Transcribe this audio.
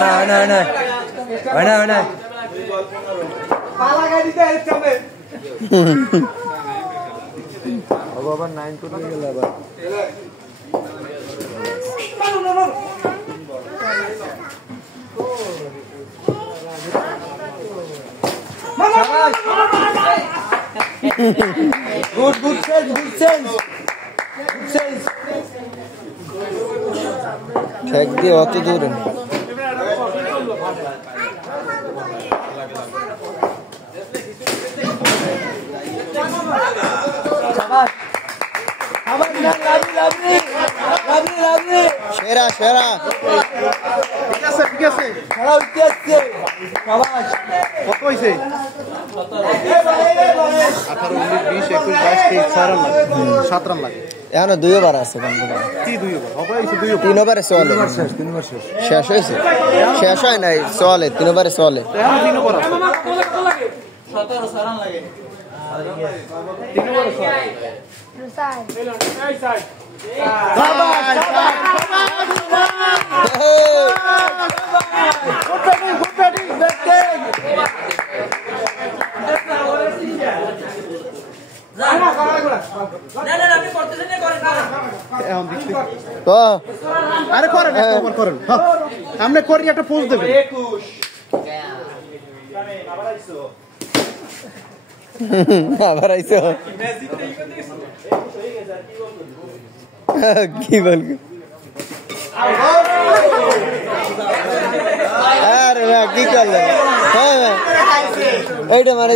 না আবার 9 করে গেল আবার good sense ঠেক দিয়ে অত দূরে সেরা সেরা ঠিক আছে খেলা উঠতে আসছে কত হয়েছে 18 19 20 21 22 23 7 রান লাগে এখন 2 ওভার আছে কি 2 ওভার হবে 2 ওভারে চলে 3 ওভার শেষ হয়েছে শেষ হয় নাই চলে 3 ওভারে চলে 3 ওভার আছে 17 রান লাগে 3 ওভারে চলে সাইড আরে করেন আপনি করি একটা পোজ দেবেন আবার আইসো কি বল আরে কি করলে এইটা মানে